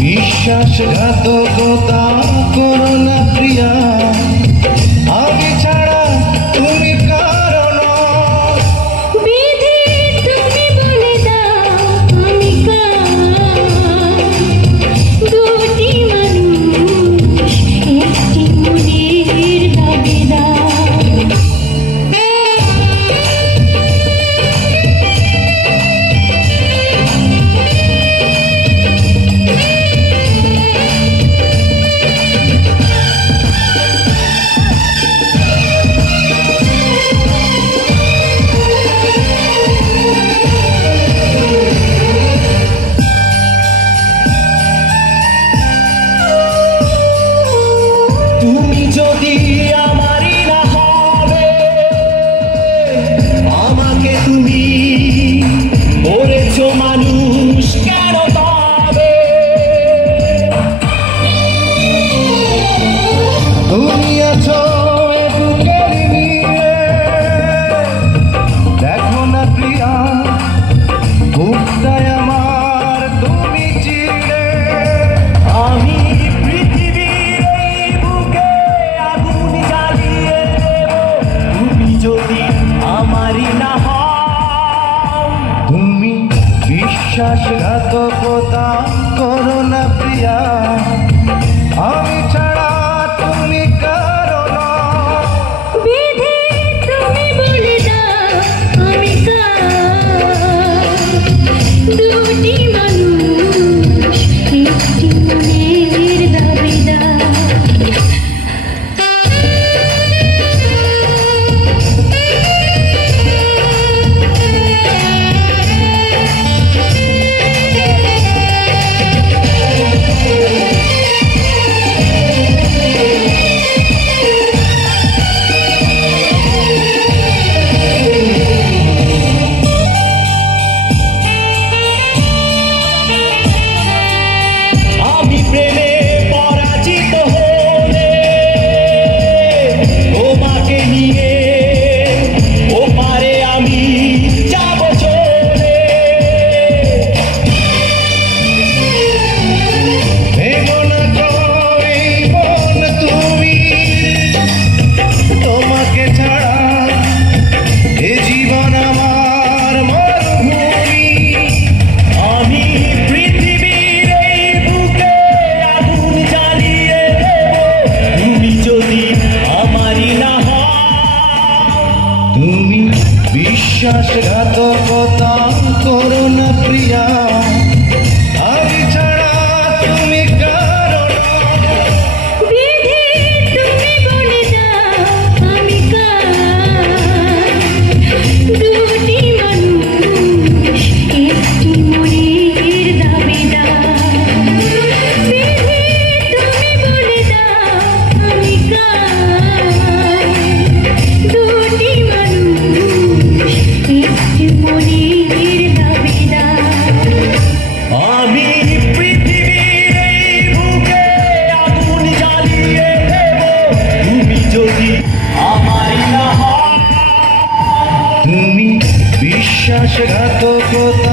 বিশ্বাসঘাতকতা করো না প্রিয়া, আমি ছাড়া তুমি কারো নও। বিধি তুমি বলে দাও আমি কার, দুটি মানুষ একটি মনের দাবিদার। তুমি যদি আমারই না হবে, আমাকে তুমি করেছো মানুষ কেন তবে? তুমি আছো এ বুকের নীড়ে, দেখো না প্রিয়া বুকটায় আমার তুমি চিড়ে। আমি পৃথিবীর এই বুকে আগুন জ্বালিয়ে দেব, তুমি যদি আমারই না হও। তুমি বিশ্বাসঘাতকতা করো না প্রিয়া, আমি ছাড়া তুমি কারো নও। বিধি তুমি বলে দাও আমি কার, দুটি মানুষ একটি মনের দাবিদার। আমি প্রেমে পরাজিত হলে তোমাকে নিয়ে ওপারে আমি যাব চলে। ভেঙো না কই মন তুমি, তোমাকে ছাড়া এ জীবন আমার মরুভূমি। আমি পৃথিবীর এই বুকে আগুন জ্বালিয়ে দেব, তুমি যদি আমারই না হও। তুমি বিশ্বাসঘাতকতা করো না প্রিয়া, আমি ছাড়া তুমি কারো নও। বিধি তুমি বলে দাও আমি কার, দুটি মানুষ একটি মনের দাবিদার। বিধি তুমি বলে দাও আমি কার, দুটি মানুষ একটি মনের দাবিদার। আমি পৃথিবীর এই বুকে আগুন জ্বালিয়ে দেব, তুমি যদি আমারই না হও। তুমি বিশ্বাসঘাতকতা